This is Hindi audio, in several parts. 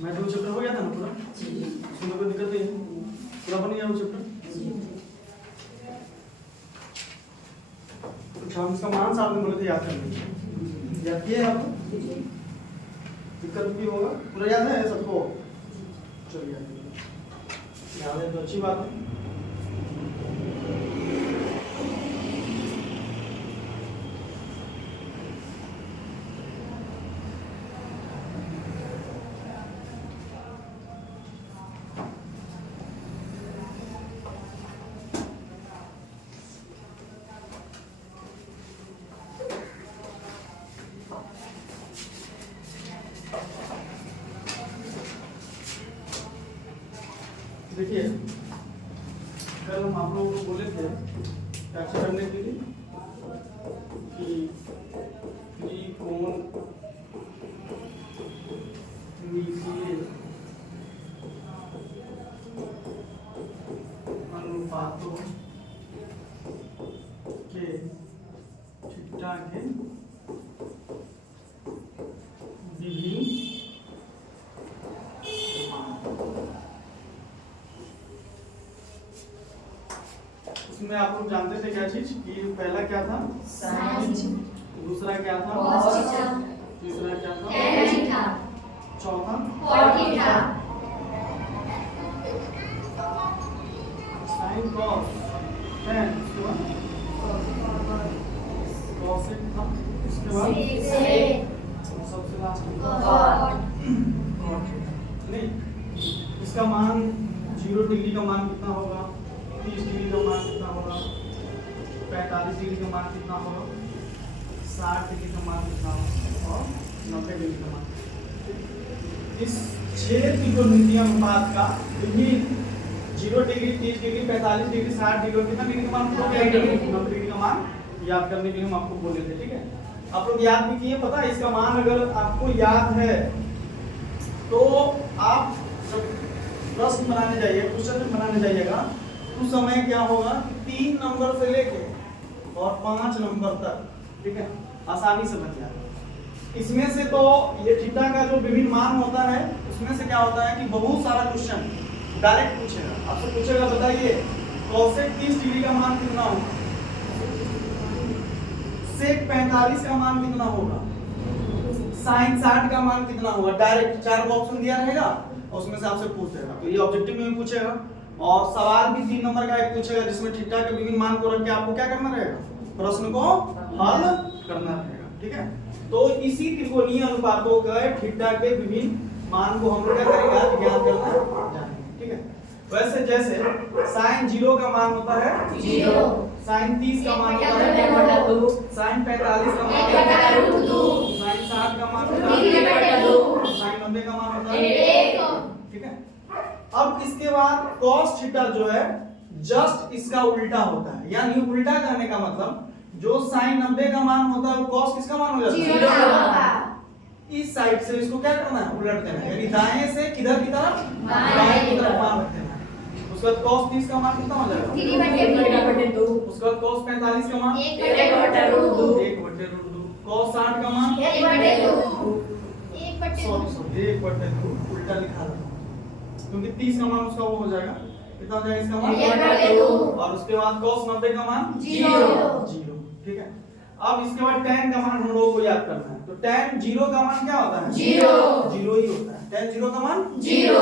मैं तो चैप्टर हो गया था ना पूरा जी, उसमें कोई दिक्कत नहीं है, पूरा बन गया वो चैप्टर जी। अच्छा हम इसका मान साथ में बोले थे याद करने, याद किए आप? दिक्कत भी होगा, पूरा याद है सबको? चलिए याद है तो अच्छी बात है। देखिए कल हम आप लोगों को बोले थे क्या करने के लिए कि त्रिकोण त्रिमितीय अनुपातों के थीटा के विभिन्न इसमें आप लोग जानते थे क्या चीज कि पहला क्या था साइन, दूसरा क्या था कॉस, तीसरा क्या था tan थीटा, चौथा cot theta. Sine cos tan, उसके बाद कोसेक था, उसके बाद सेक, सबसे लास्ट कॉट। नहीं इसका मान 0 डिग्री का मान कितना होगा, 30 डिग्री का मान कितना होगा, 45 डिग्री का मान कितना होगा, 60 डिग्री का मान कितना होगा और 90 डिग्री का मान। इस 6 त्रिकोणमितीय अनुपात का विभिन्न 0 डिग्री, 30 डिग्री, 45 डिग्री, 60 डिग्री, कितना डिग्री का मान, 90 डिग्री का मान याद करने के लिए हम आपको बोले थे। ठीक है, आप लोग याद भी किए, पता है इसका मान अगर आपको याद है तो आप प्रश्न बनाने जाइए, क्वेश्चन बनाने जाइएगा, उस समय क्या होगा 3 नंबर से लेके और 5 नंबर तक, ठीक है, आसानी से बन जाएगा। इसमें से तो ये थीटा का जो विभिन्न मान होता है उसमें से क्या होता है कि बहुत सारा क्वेश्चन डायरेक्ट पूछेगा, आपसे पूछेगा बताइए कोसेक 30 डिग्री का मान कितना होगा, सेक 45 का मान कितना होगा, साइन 60 का मान कितना होगा। डायरेक्ट 4 ऑप्शन दिया रहेगा और उसमें से आपसे पूछेगा, तो ये ऑब्जेक्टिव में भी पूछेगा और सवाल भी 3 नंबर का एक पूछेगा जिसमें थीटा के विभिन्न मान को रख के आपको क्या करना रहेगा, प्रश्न को हल करना रहेगा। ठीक है, तो इसी त्रिकोणीय अनुपातों के थीटा के विभिन्न मान को हम लोग क्या करेंगे, आज ज्ञात करना जानेंगे। ठीक है, वैसे जैसे साइन 0 का मान होता है 0, साइन 30 का मान होता है 2, साइन 45 का मान होता है 2, साइन 60 का मान होता है 2, साइन 90 का मान होता है 1। ठीक है, अब इसके बाद cos थीटा जो है जस्ट इसका उल्टा होता है, यानी उल्टा कहने का मतलब जो sin 90 का मान होता है cos किसका मान हो जाता है 0 होता है। इस साइड से इसको क्या करना है, उलट देना है, यानी दाएं से किधर की तरफ, बाएं की तरफ मान रख देना है। उसके बाद cos 30 का मान कितना हो जाएगा 3/2, उसके बाद cos 45 का मान 1/√2, 1/√2, cos 60 का मान 1/2, 1/2 उल्टा लिखा था क्योंकि 30 का मान उसका वो हो जाएगा, कितना हो जाएगा इसका मान 1/2, और उसके बाद cos 90 का मान 0। ठीक है, अब इसके बाद tan का मान हम लोगों को याद करना है, तो tan 0 का मान क्या होता है 0 ही होता है, tan 0 का मान 0,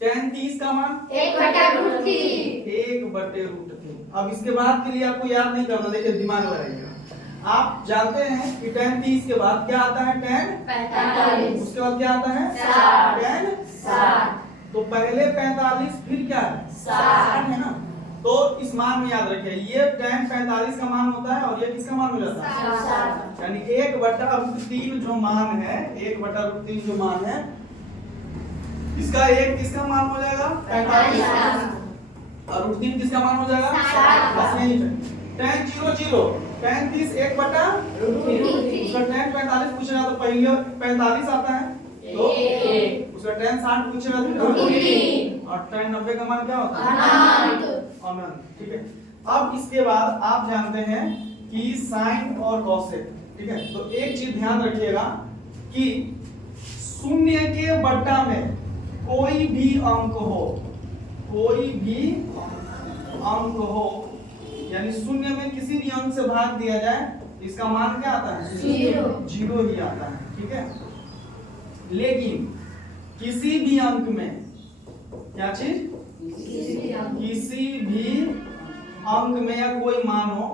tan 30 का मान 1/√3, 1/√3। अब इसके बाद के लिए आपको याद नहीं करना, देखिए दिमाग लगाइएगा, आप जानते हैं कि tan 30 के बाद क्या आता है tan 45, उसके बाद क्या आता है tan 60, तो पहले 45 फिर क्या है 60 है ना, तो इस मान में याद रखिए ये tan 45 का मान होता है और ये किसका मान हो जाता है 60, यानी 1/√3 जो मान है, 1/√3 जो मान है इसका एक किसका मान हो जाएगा 45 और √3 किसका मान हो जाएगा 60। बस यही है, tan 0 tan 30 1/√3, उसका tan 45 पूछेगा तो पहले 45 आता है तो उसका tan 60 पूछेगा तो √3 और tan 90 का मान क्या होता है अनंत। ठीक है, अब इसके बाद आप जानते हैं कि साइन और कोसेक। ठीक है, तो एक चीज ध्यान रखिएगा कि शून्य के बट्टा में कोई भी अंक हो, कोई भी अंक हो, यानी शून्य में किसी भी अंक से भाग दिया जाए, इसका मान क्या आता है? जीरो ही आता है। ठीक है, लेकिन किसी भी अंक में, क्या चीज? किसी भी अंक में या कोई मान हो,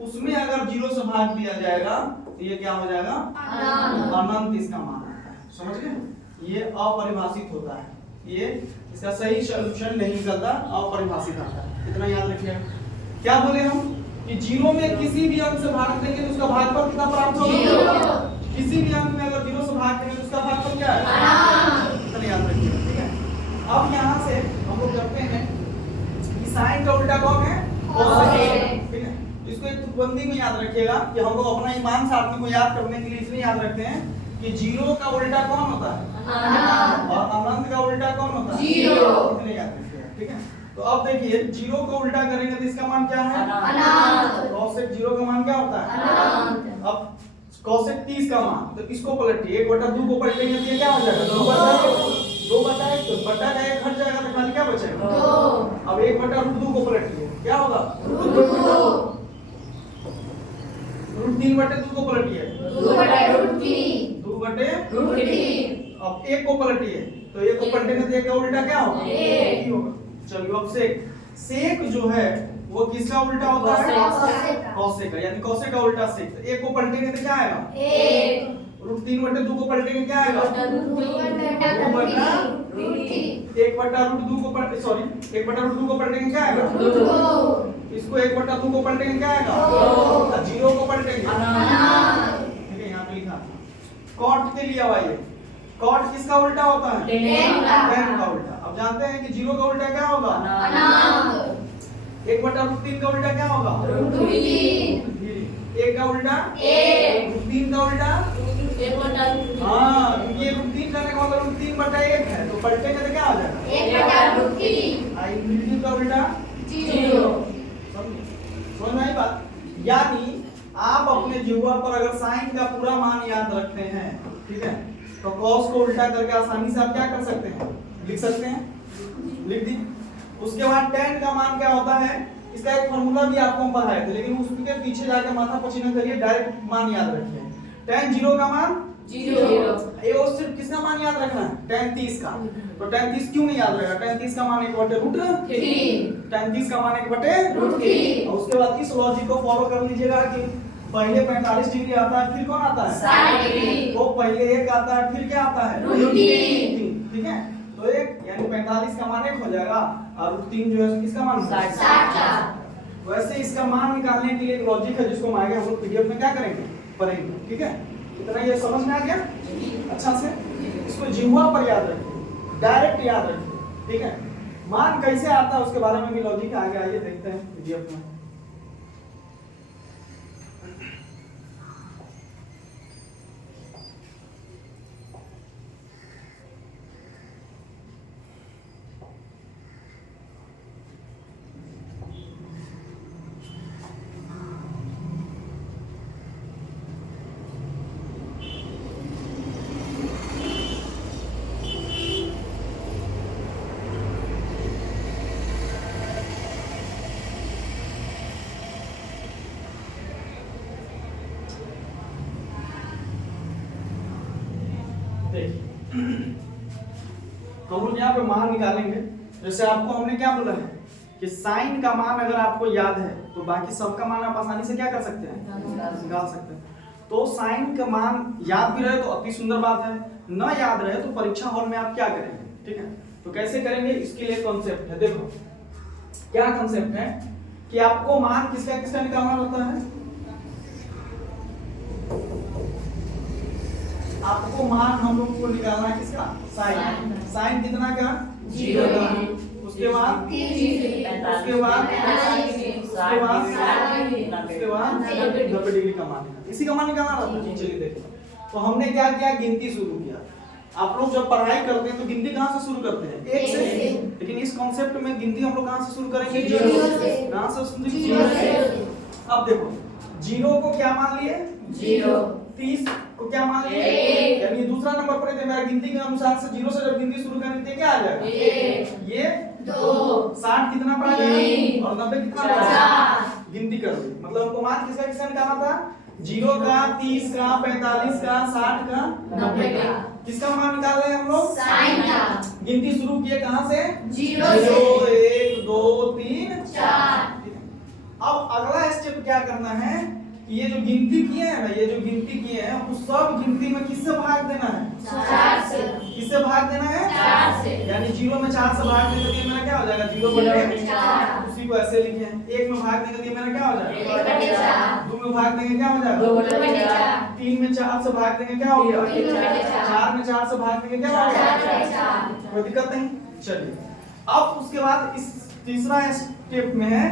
उसमें अगर जीरो से भाग दिया जाएगा तो ये क्या हो जाएगा? अनंत इसका मान आता है। समझ गए? ये अपरिभाषित होता है, ये इसका सही सॉल्यूशन नहीं निकलता, अपरिभाषित आता है। इतना याद रखिएगा। क्या बोले हम कि जीरो में किसी भी अंक से भाग देंगे तो उसका भागफल कितना प्राप्त होगा? किसी भी अंक में अगर जीरो से भाग करेंगे तो उसका भागफल क्या है? इतना याद रखिएगा। ठीक है, अब यहाँ से हम लोग करते हैं कि साइन का उल्टा कौन है? कोसेक। ठीक है, इसको एक तुकबंदी में याद रखिएगा कि हम लोग अपना ईमान साधने को याद करने के लिए इसलिए याद रखते हैं कि जीरो का उल्टा कौन होता है? और अनंत का उल्टा कौन होता है? जीरो। इतने याद रखिएगा। ठीक है, तो अब देखिए जीरो को उल्टा करेंगे तो इसका मान क्या है? अनंत। कोसेक जीरो का मान क्या होता है? अनंत। अब कोसेक 30 का मान, तो इसको पलटिए, 1/2 को पलटेंगे तो ये क्या हो जाएगा? 2/1 तो बटा का 1 हट जाएगा तो खाली क्या बचेगा? 2। अब 1/√2 को पलटिए, क्या होगा? √2। √3/2 को पलटिए, 2/√3। 2/√3। अब 1 को पलटिए, तो 1 को पलटेंगे तो 1 का उल्टा क्या होगा? 1 होगा। चलिए अब सेक, सेक जो है वो किसका उल्टा होता है? कोसेक का, यानी कोसेक का उल्टा सेक। 1 को पलटेंगे तो क्या आएगा? 1। √3/2 को पलटेंगे क्या आएगा? 1/√2 को पलटे, सॉरी 1/√2 को पलटेंगे क्या आएगा? 2। इसको 1/2 को पलटेंगे क्या आएगा? 2। जीरो को पलटेंगे ठीक है, यहाँ पे लिखा कॉट के लिए। अब आइए, कॉट किसका उल्टा होता है? tan का उल्टा। अब जानते हैं कि जीरो का उल्टा क्या होगा? अनंत। 1/√3 का उल्टा क्या होगा? √3। 1 का उल्टा 1। 3 का उल्टा 1/√3। हाँ, क्योंकि ये √3 करने का मतलब √3/1 है, तो पलटेंगे तो क्या हो जाएगा? 1/√3। आई √3 का उल्टा जीरो। समझ में आई बात? यानी आप अपने जिह्वा पर अगर साइन का पूरा मान याद रखते हैं, ठीक है, तो कॉस को उल्टा करके आसानी से आप क्या कर सकते हैं? लिख सकते हैं, लिख दी। उसके बाद tan का मान क्या होता है? इसका एक फार्मूला भी आपको हम पढ़ाए थे, लेकिन उसके पीछे जाकर माथा पचीना करिए, डायरेक्ट मान याद रखिए। tan जीरो का मान जीरो। ये और सिर्फ किसका मान याद रखना है? tan 30 का। तो tan 30 क्यों नहीं याद रहेगा? tan 30 का मान 1/√3। tan 30 का मान 1/√3। और उसके बाद इस लॉजिक को फॉलो कर लीजिएगा कि पहले 45 डिग्री आता है, फिर कौन आता है? 60 डिग्री। तो पहले 1 आता है, फिर क्या आता है? √3। ठीक है, तो 1 यानी 45 का मान 1 हो जाएगा, और √3 जो है किसका मान? 60 का। वैसे इसका मान निकालने के लिए एक लॉजिक है जिसको हम आगे हम लोग पीडीएफ में क्या करेंगे? पढ़ेंगे। ठीक है, इतना ये समझ में आ गया? अच्छा से इसको जिह्वा पर याद रखिए, डायरेक्ट याद रखिए। ठीक है, मान कैसे आता है उसके बारे में भी लॉजिक आगे आइए देखते हैं पीडीएफ में। हम लोग यहाँ पे मान निकालेंगे। जैसे आपको हमने क्या बोला है कि साइन का मान अगर आपको याद है तो बाकी सबका मान आप आसानी से क्या कर सकते हैं? निकाल सकते हैं। तो साइन का मान याद भी रहे तो अति सुंदर बात है, न याद रहे तो परीक्षा हॉल में आप क्या करेंगे? ठीक है, तो कैसे करेंगे इसके लिए कॉन्सेप्ट है। देखो क्या कॉन्सेप्ट है कि आपको मान किसका किसका निकालना होता है? आपको मान हम लोग को निकालना है किसका? साइन। साइन कितना का? 0 का। उसके बाद 90 डिग्री का मान, इसी का मान निकालना था। चलिए देखो, तो हमने क्या किया? गिनती शुरू किया। आप लोग जब पढ़ाई करते हैं तो गिनती कहाँ से शुरू करते हैं? 1 से। लेकिन इस कॉन्सेप्ट में गिनती हम लोग कहाँ से शुरू करेंगे? 0 से। कहाँ से? 0 से। अब देखो 0 को क्या मान लिए? 0। 30 को क्या मान लिया, यानी दूसरा नंबर पर है, मेरा गिनती के अनुसार से 0 से जब गिनती शुरू करनी है क्या आ जाएगा, ये 2, 60 कितना पड़ा जाएगा और 90 कितना पड़ा जाएगा, गिनती कर दी। मतलब हमको मान किसका किसका निकालना था, 0 का, 30 का, 45 का, 60 का, 90 का। किसका मान निकाल रहे हैं हम लोग, साइन का। गिनती शुरू किए कहां से, 0 से, 1 2 3 4। अब अगला स्टेप क्या करना है कि ये जो गिनती किए हैं ना, ये जो गिनती किए हैं उस सब गिनती में किससे भाग देना है, 4 से। किससे भाग देना है, 4 से। यानी 0 में 4 से भाग देने के मेरा क्या हो जाएगा, 0/4। उसी को ऐसे लिखे हैं। 1 में भाग देने के मेरा क्या हो जाएगा, 1/4। 2 में भाग देंगे क्या हो जाएगा, 2/4। 3 में 4 से भाग देंगे क्या हो गया, 4 में 4 से भाग देंगे क्या हो गया, कोई दिक्कत नहीं। चलिए अब उसके बाद इस तीसरा स्टेप में है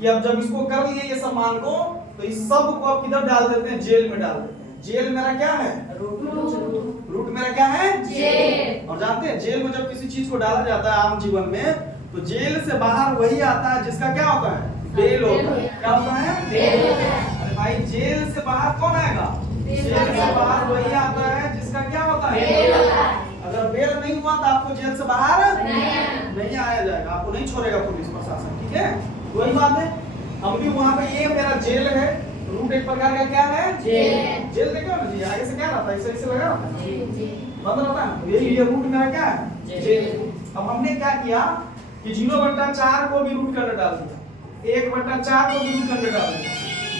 कि अब जब इसको कर लिए ये सब मान को, तो इस सब को आप किधर डाल देते हैं, जेल में डाल देते हैं। जेल मेरा क्या है, रूट मेरा क्या है, जेल। और जानते हैं जेल में जब किसी चीज को डाला जाता है आम जीवन में, तो जेल से बाहर वही आता है जिसका क्या होता है, बेल होता है। क्या होता है, बेल होता है। अरे भाई जेल से बाहर कौन आएगा, जेल से बाहर वही आता है जिसका क्या होता है, बेल होता है। अगर बेल नहीं हुआ तो आपको जेल से बाहर नहीं आया जाएगा, आपको नहीं छोड़ेगा पुलिस प्रशासन, ठीक है। वही बात है, हम भी वहां पे, ये मेरा जेल है, रूट एक प्रकार का क्या है, जेल। जेल देखो ना जी, आगे से क्या रहता है, ऐसे लगा रहता है, बंद रहता है, ये रूट मेरा क्या है, जेल। अब हमने क्या किया कि 0/4 को भी रूट करने डाल दिया, 1/4 को भी रूट करने डाल दिया,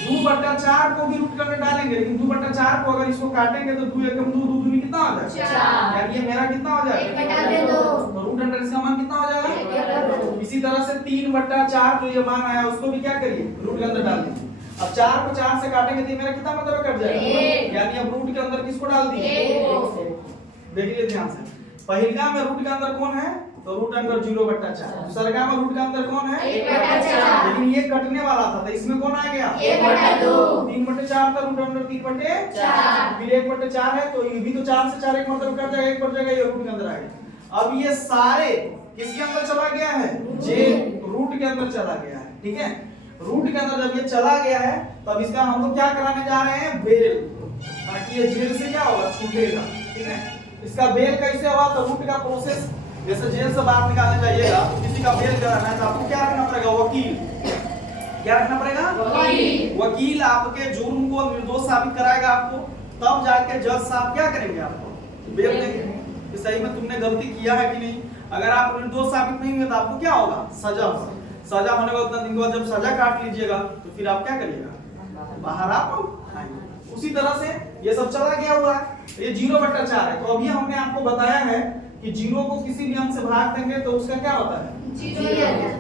2/4 को भी रूट करने डालेंगे, लेकिन 2/4 को अगर इसको काटेंगे तो 2 एकम 2, 2 दूनी कितना हो जाएगा, 4। यानी ये मेरा कितना हो जाएगा, 1/2। तो रूट अंडर इसका मान कितना हो जाएगा, इसी तरह से 3/4 जो ये मान आया उसको भी क्या करिए, रूट के अंदर डाल दीजिए। अब 4 को 4 से काटेंगे तो मेरा कितना मतलब कट जाएगा, यानी अब रूट के अंदर किसको डाल दिए, देखिए ध्यान से। पहिलका में रूट के अंदर कौन है, तो रूट अंडर 0/4। दूसरा में रूट के अंदर कौन है, 1/4। लेकिन ये कटने वाला था तो इसमें कौन आ गया, 1/2। 3/4 था, रूट अंडर 3/4। फिर 1/4 है तो ये भी तो 4 से 4 एक मतलब कट जाएगा, 1 बढ़ जाएगा, ये रूट के अंदर आ गया। अब ये सारे किसके अंदर चला गया है, जेल, रूट के अंदर चला गया है, ठीक है। रूट के अंदर जब ये चला गया है तब इसका हम लोग क्या कराने जा रहे हैं, बेल, ताकि ये जेल से क्या होगा, छूटेगा, ठीक है। इसका बेल कैसे हुआ, तो रूट का प्रोसेस, जैसे जेल से बाहर निकालने जाइएगा तो किसी का बेल कराना है तो आपको क्या रखना पड़ेगा, वकील। क्या रखना पड़ेगा, वकील आपके जुर्म को निर्दोष साबित कराएगा आपको, तब जाके जज साहब क्या करेंगे, आपको बेल देंगे कि सही में तुमने गलती किया है कि नहीं। अगर आप निर्दोष साबित नहीं हुए तो आपको क्या होगा, सजा होगा। सजा होने के बाद उतना दिन के बाद जब सजा काट लीजिएगा तो फिर आप क्या करिएगा, बाहर आप आएंगे। उसी तरह से ये सब चला गया हुआ है, ये 0/4 है। तो अभी हमने आपको बताया है कि 0 को किसी भी अंक से भाग देंगे तो उसका क्या होता है, 0।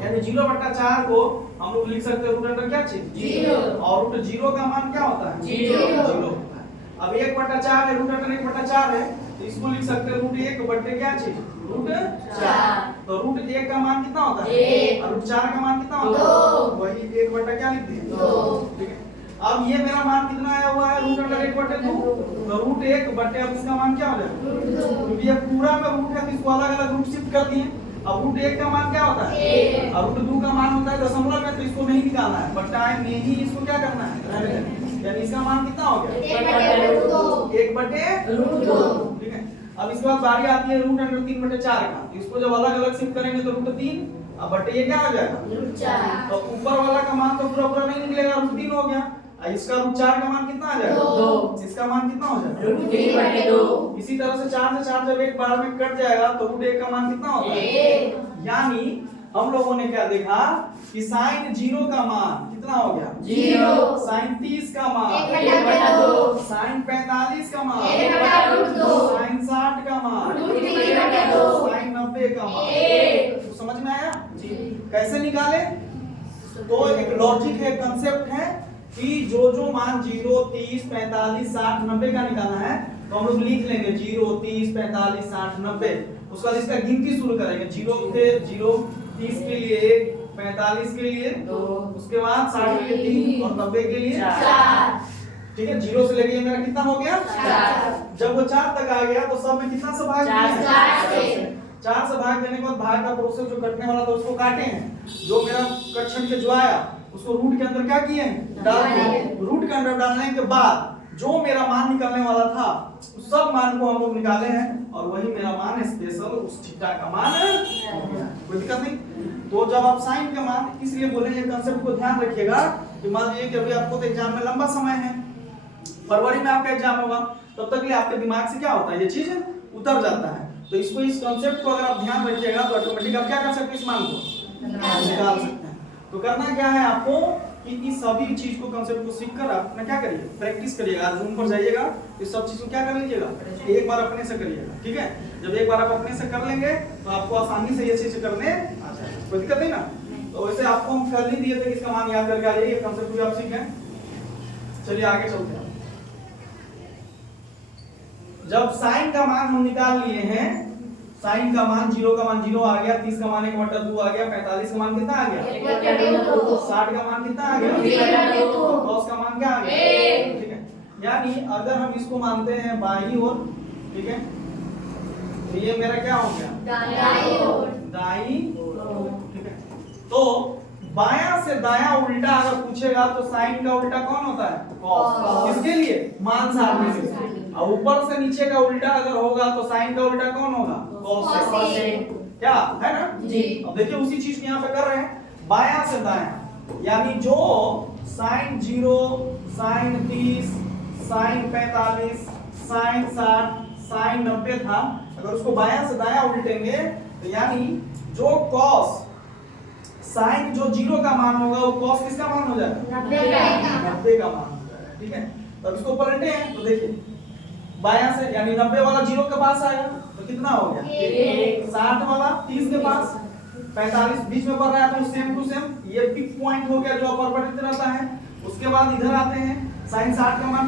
यानी 0/4 को हम लोग लिख सकते हैं रूट अंडर क्या चीज, 0। और रूट 0 का मान क्या होता है, 0। अब 1/4 है, रूट अंडर 1/4 है, तो इसको लिख सकते हैं रूट 1 बटे क्या चीज, रूट 4। तो रूट 1 का मान कितना होता है, 1। और रूट 4 का मान कितना होता है, 2। वही 1 बटा क्या लिख दिए, 2, ठीक है। अब ये मेरा मान कितना आया हुआ है, रूट अंडर 1/2। तो रूट 1 बटे अब इसका मान क्या हो जाएगा, क्योंकि ये पूरा में रूट है तो इसको अलग-अलग रूट शिफ्ट कर दिए। अब रूट 1 का मान क्या होता है, 1। और रूट 2 का मान होता है दशमलव में, तो इसको नहीं निकालना है, बटा में ही इसको क्या करना है, यानी इसका मान कितना हो गया, 1/2, 1/2, ठीक है। अब इसके बाद बारी आती है रूट अंडर 3/4 का, इसको जब अलग-अलग शिफ्ट करेंगे तो रूट 3, अब बटे ये क्या हो जाएगा, रूट 4। तो ऊपर वाला का मान तो पूरा नहीं निकलेगा, रूट 3 हो गया। इसका रूट 4 का मान कितना आ जाएगा, 2। इसका मान कितना हो जाएगा, रूट 3/2। इसी तरह से 4 से 4 जब एक बार में कट जाएगा तो रूट 1 का मान कितना होता है, 1। यानी हम लोगों ने क्या देखा कि साइन 0 का मान कितना हो गया, 0। साइन 30 का मान 1/2। साइन 45 का मान 1/2। साइन 60 का मान 3/2। साइन 90 का मान 1। तो समझ में आया जी, कैसे निकाले। तो एक लॉजिक है, कंसेप्ट है कि जो मान 0, 30, 45, 60, 90 का निकालना है तो हम लोग लिख लेंगे 0, 30, 45, 60, 90। उसके बाद इसका गिनती शुरू करेंगे, 0 पे 0, 30 के लिए 1, 45 के लिए 2, उसके बाद 60 के लिए 3 और 90 के लिए 4, ठीक है। 0 से लेके मेरा कितना हो गया, 4। जब वो 4 तक आ गया तो सब में कितना से भाग दिया, 4 से भाग देने के बाद भाग का प्रोसेस जो कटने वाला था उसको काटे हैं, जो मेरा कट छट के जो आया उसको रूट के अंदर क्या किए, डाल दिए। रूट के अंदर डालने के बाद जो मेरा मान निकलने वाला था उस सब मान को हम लोग निकाले हैं और वही मेरा मान स्पेशल उस थीटा का मान हो गया। कोई दिक्कत नहीं। तो जब आप साइन का मान, इसलिए बोले ये कंसेप्ट को ध्यान रखिएगा कि मान लीजिए कि अभी आपको तो एग्जाम में लंबा समय है, फरवरी में आपका एग्जाम होगा, तब तक लिए आपके दिमाग से क्या होता है, ये चीज उतर जाता है। तो इसको, इस कंसेप्ट को अगर आप ध्यान रखिएगा तो ऑटोमेटिक आप क्या कर सकते हैं, इस मान को निकाल सकते हैं। तो करना क्या है आपको कि इस सभी चीज को, कंसेप्ट को सीखकर आप अपना क्या करिए, प्रैक्टिस करिएगा। आज रूम पर जाइएगा तो इस सब चीज को क्या कर लीजिएगा, एक बार अपने से करिएगा, ठीक है। जब एक बार आप अपने से कर लेंगे तो आपको आसानी से ये चीज करने आ जाएगा, कोई दिक्कत नहीं ना। तो वैसे आपको हम कल ही दिए थे कि इसका मान याद करके आ जाइए, कंसेप्ट भी आप सीखें। चलिए आगे चलते हैं। जब साइन का मान हम निकाल लिए हैं, साइन का मान 0 का मान 0 आ गया, 30 का मान 1/2 आ गया, 45 का मान कितना आ गया 1/2, 60 का मान कितना आ गया 1/2, 10 का मान क्या आ गया, ठीक है। यानी अगर हम इसको मानते हैं बाईं ओर, ठीक है, तो ये मेरा क्या हो गया दाईं ओर, ठीक है। तो बायां से दायां उल्टा अगर पूछेगा तो साइन का उल्टा कौन होता है, कॉस। किसके लिए, मान सारणी से। और ऊपर से नीचे का उल्टा अगर होगा तो साइन का उल्टा कौन होगा, कॉस से। क्या है ना जी। अब देखिए उसी चीज को यहाँ पे कर रहे हैं, बायां से दायां, यानी जो sine 0, sine 30, sine 45, sine 60, sine 90 था, अगर उसको बायां से दायां उल्टेंगे तो यानी जो कॉस, साइन जो 0 का मान होगा वो कॉस किसका मान हो जाएगा, 90 का मान हो जाएगा, ठीक है। तो इसको पलटे हैं तो देखिए बायां से, यानी 90 वाला 0 के पास आएगा तो कितना हो गया 1, 60 वाला 30 के पास, 45 बीच में पड़ रहा है तो सेम टू सेम ये पिक पॉइंट हो गया जो अपरिवर्तित रहता है। उसके बाद इधर आते हैं, साइन 60 का मान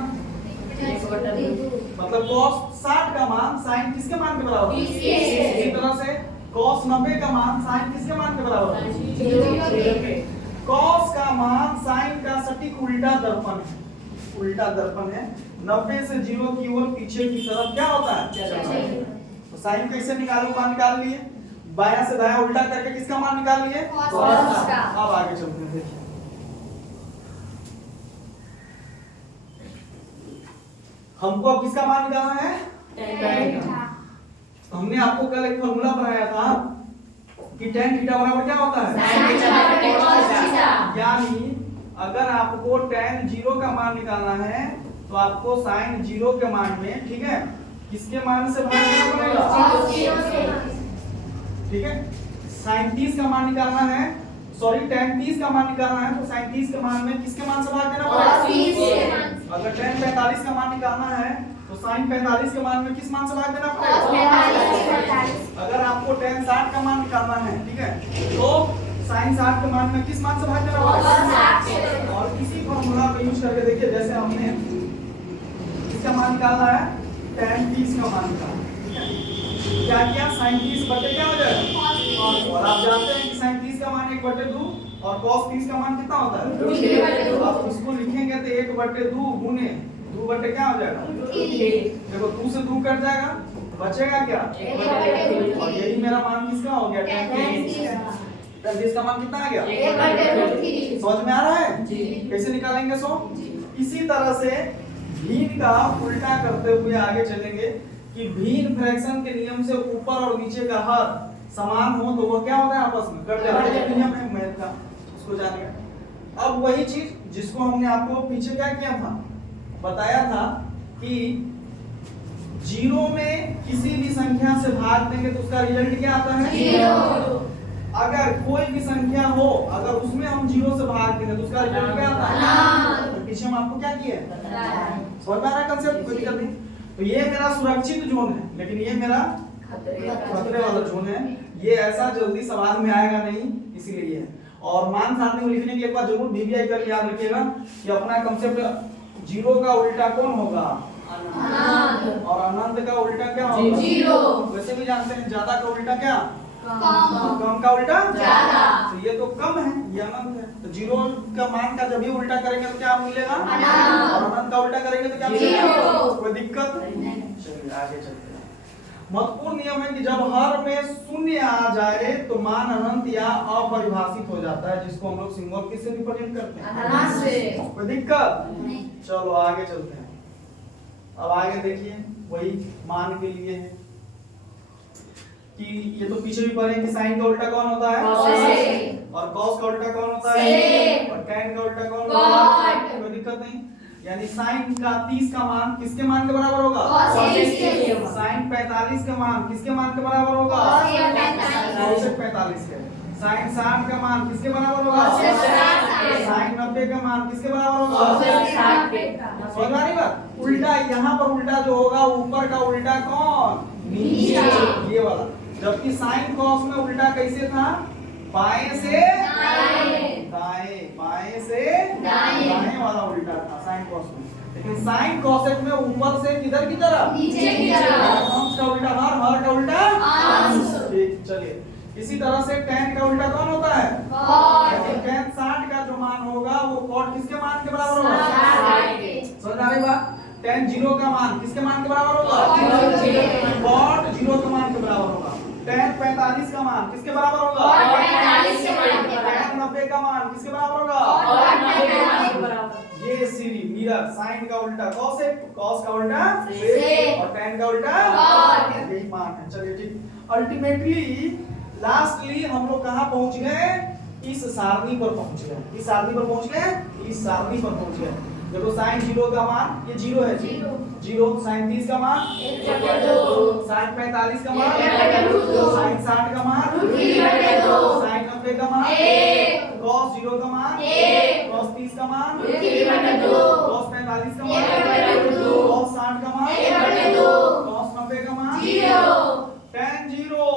मतलब cos 60 का मान साइन किसके मान के बराबर है, इसी तरह से cos 90 का मान साइन किसके मान के बराबर है, cos का मान साइन का सटीक उल्टा दर्पण है, उल्टा दर्पण है। 90 से 0 की ओर पीछे की तरफ क्या होता है, तो साइन कैसे निकालूं, मान निकाल लिए, बायां से दायां उल्टा करके किसका मान निकाल लिए, cos का। अब आगे चलते हैं, देखिए हमको अब किसका मान निकालना है, tan का। हमने आपको कल एक फॉर्मूला पढ़ाया था कि tan थीटा बराबर क्या होता है, यानी अगर आपको tan 0 का मान निकालना है तो आपको sin 0 के मान में, ठीक है, किसके मान से भाग देना पड़ेगा, ठीक है। sin 30 का मान निकालना है, सॉरी tan 30 का मान निकालना है तो sin 30 के मान में किसके मान से भाग देना पड़ेगा। अगर tan 45 का मान निकालना है तो sin 45 के मान में किस मान से भाग देना पड़ेगा। अगर आपको tan 60 का मान निकालना है, ठीक है, तो sin 60 के मान में किस मान से भाग देना पड़ेगा। और इसी फॉर्मूला को यूज करके देखिए, जैसे हमने इसका मान निकालना है tan 30 का मान निकालना, ठीक है, क्या किया sin 30 बटे क्या हो जाएगा, और आप जानते हैं कि sin 30 का मान 1/2 और cos 30 का मान कितना होता है 2/2। आप इसको लिखेंगे तो 1/2 गुने 2 बटे क्या हो जाएगा, देखो 2 से 2 कट जाएगा, बचेगा क्या 1/2, और यही मेरा मान किसका हो गया tan 30 का मान कितना आ गया 1/3। समझ में आ रहा है जी, कैसे निकालेंगे। सो इसी तरह से भीन का उल्टा करते हुए आगे चलेंगे कि भीन फ्रैक्शन के नियम से ऊपर और नीचे का हर समान हो तो वो क्या होता है, आपस में कट जाता है, नियम है मैथ का, उसको जानिए। अब वही चीज जिसको हमने आपको पीछे क्या किया था, बताया था कि 0 में किसी भी संख्या से भाग देंगे तो उसका रिजल्ट क्या आता है 0। अगर कोई भी संख्या हो, अगर उसमें हम 0 से भाग देंगे तो उसका रिजल्ट क्या आता है, तो पीछे हम आपको क्या किया है, समझ में आ रहा है कंसेप्ट, कोई दिक्कत नहीं। तो ये मेरा सुरक्षित जोन है, लेकिन ये मेरा खतरे वाला जोन है, ये ऐसा जल्दी सवाल में आएगा नहीं, इसीलिए ये है। और मान सारणी में लिखने की एक बार जरूर वीवीआई कर याद रखिएगा कि अपना कंसेप्ट 0 का उल्टा कौन होगा, अनंत, और अनंत का उल्टा क्या होगा 0। वैसे भी जानते हैं ज्यादा का उल्टा क्या, कम का उल्टा ज्यादा, तो ये तो कम है, ये अनंत है। तो 0 का मान का जब भी उल्टा करेंगे तो क्या मिलेगा अनंत, और अनंत का उल्टा करेंगे तो क्या मिलेगा, कोई दिक्कत नहीं। चलिए आगे चलते हैं। महत्वपूर्ण नियम है कि जब हर में शून्य आ जाए तो मान अनंत या अपरिभाषित हो जाता है, जिसको हम लोग सिंबल किससे रिप्रेजेंट करते हैं, अनंत से, कोई दिक्कत नहीं। चलो आगे चलते हैं। अब आगे देखिए वही मान के लिए है कि ये तो पीछे भी पढ़े कि साइन का उल्टा कौन होता है cos, और cos का उल्टा कौन होता है sec, और tan का उल्टा कौन होता है cot। कोई दिक्कत नहीं। यानी साइन का 30 का मान किसके मान के बराबर होगा cos के। साइन 45 का मान किसके मान के बराबर होगा cos 45 के। साइन 60 का मान किसके बराबर होगा cos 60 साइन 90 का मान किसके बराबर होगा cos 60 के। समझ में आ रही बात। उल्टा यहाँ पर उल्टा जो होगा ऊपर का उल्टा कौन नीचे। ये वाला। जबकि साइन कॉस में उल्टा कैसे था बाएं से दाएं, बाएं से दाएं। दाएं वाला उल्टा था साइन कॉस में। लेकिन साइन कॉसेक में ऊपर से किधर की तरफ नीचे की तरफ। अंश का उल्टा हर का उल्टा अंश। ठीक चलिए। इसी तरह से tan का उल्टा कौन होता है cot, tan 60 का जो मान होगा वो cot किसके मान के बराबर होगा 60 के। समझ आ रही बात। tan 0 का मान किसके मान के बराबर होगा cot 0 cot 0 के मान के बराबर होगा। tan 45 का मान किसके बराबर होगा cot 45 के बराबर। tan 90 का मान किसके बराबर होगा cot 90 के बराबर। ये सीरी मिरर साइन का उल्टा cosec cos का उल्टा sec और tan का उल्टा cot। यही मान है। चलिए ठीक। अल्टीमेटली लास्टली हम लोग कहां पहुंच गए इस सारणी पर पहुंच गए। इस सारणी पर पहुंच गए इस सारणी पर पहुंच गए। देखो साइन 0 का मान ये 0 है 0 साइन 30 का मान 1/2 साइन 45 का मान 1/2 साइन 60 का मान 3/2 साइन 90 का मान 1 cos 0 का मान 1 cos 30 का मान 3/2 cos 45 का मान 1/2 cos 60 का मान 1/2 cos 90 का मान 0 tan 0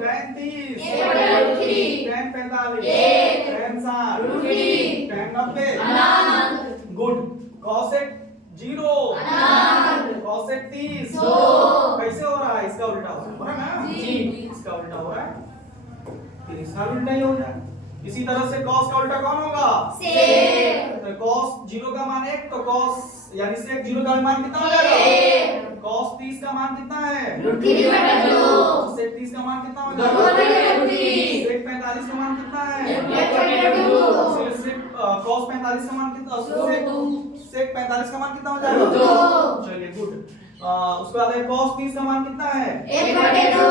tan 30 1/3 tan 45 1 tan 60 √3 tan 90 अनंत गुड। cosec 0 अनंत cosec 30 2 कैसे हो रहा है इसका उल्टा हो रहा है ना जी। इसका उल्टा हो रहा है फिर इसका उल्टा ही हो जाएगा। इसी तरह से cos का उल्टा कौन होगा sec तो cos 0 का मान 1 तो cos यानी sec 0 का मान कितना हो जाएगा cos 30 का मान कितना है √3/2 sec 30 का मान कितना हो 2/3 जाएगा sec 45 का मान कितना है 1/2 sec cos 45 का मान कितना sec 45 का मान कितना हो 2 जाएगा चलिए गुड। उसके बाद cos 30 का मान कितना है 1/2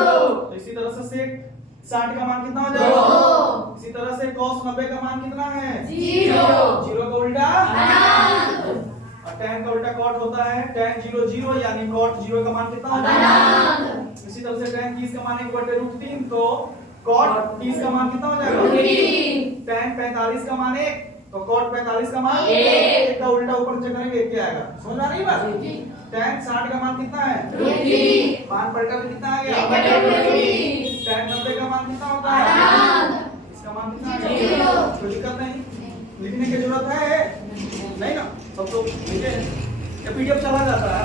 तो इसी तरह से sec 60 का मान कितना हो जाएगा 2 इसी तरह से cos 90 का मान कितना है 0 0 का उल्टा अनंत और tan का उल्टा cot होता है tan 0 0 यानी cot 0 का मान कितना हो जाएगा अनंत इसी तरह से tan 30 का मान 1/√3 तो cot 30 का मान कितना हो जाएगा √3 tan 45 का मान 1 तो cot 45 का मान 1 का उल्टा ऊपर से करेंगे 1 क्या आएगा समझ आ रही है बात। tan 60 का मान कितना है √3 मान पलटा में कितना आ गया 1/√3 tan 90 का मान कितना होता है अनंत इसका मान कितना आ 0 गया कोई दिक्कत नहीं लिखने की जरूरत है नहीं ना सब तो लिखे ये पीडीएफ चला जाता है।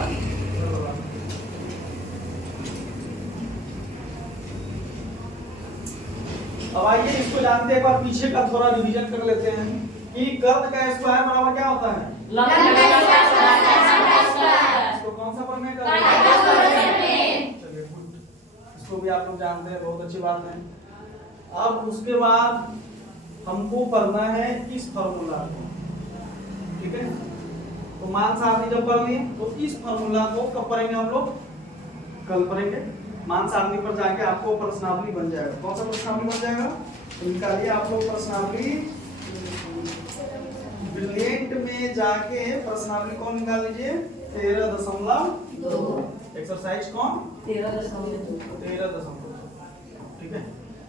अब आइए इसको जानते हैं एक बार पीछे का थोड़ा रिवीजन कर लेते हैं कि कर्द का स्क्वायर बराबर क्या होता है इसको कौन सा प्रमेय करते हैं चलिए गुड इसको भी आप लोग जानते हैं बहुत अच्छी बात है। अब उसके बाद हमको पढ़ना है इस फार्मूला को ठीक है। तो मान सारणी जब पढ़ लिए तो इस फार्मूला को कब पढ़ेंगे हम लोग कल पढ़ेंगे। मान सारणी पर जाके आपको प्रश्नावली बन जाएगा। कौन सा प्रश्नावली बन जाएगा तो निकालिए आप लोग प्रश्नावली ब्रिलियंट में जाके प्रश्नावली कौन निकाल लीजिए 13.2 एक्सरसाइज कौन 13.2 ठीक है।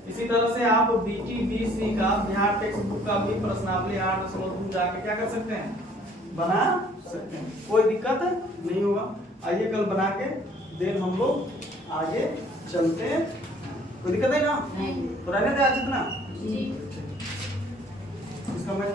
इसी तरह से आप BTBC का बिहार टेक्स्ट बुक का भी प्रश्नावली 8.2 जाके क्या कर सकते हैं बना सकते हैं कोई दिक्कत नहीं होगा। आइए कल बना के देन हम लोग आगे चलते हैं कोई दिक्कत है ना तो रहने दे आज इतना जी इसका मैं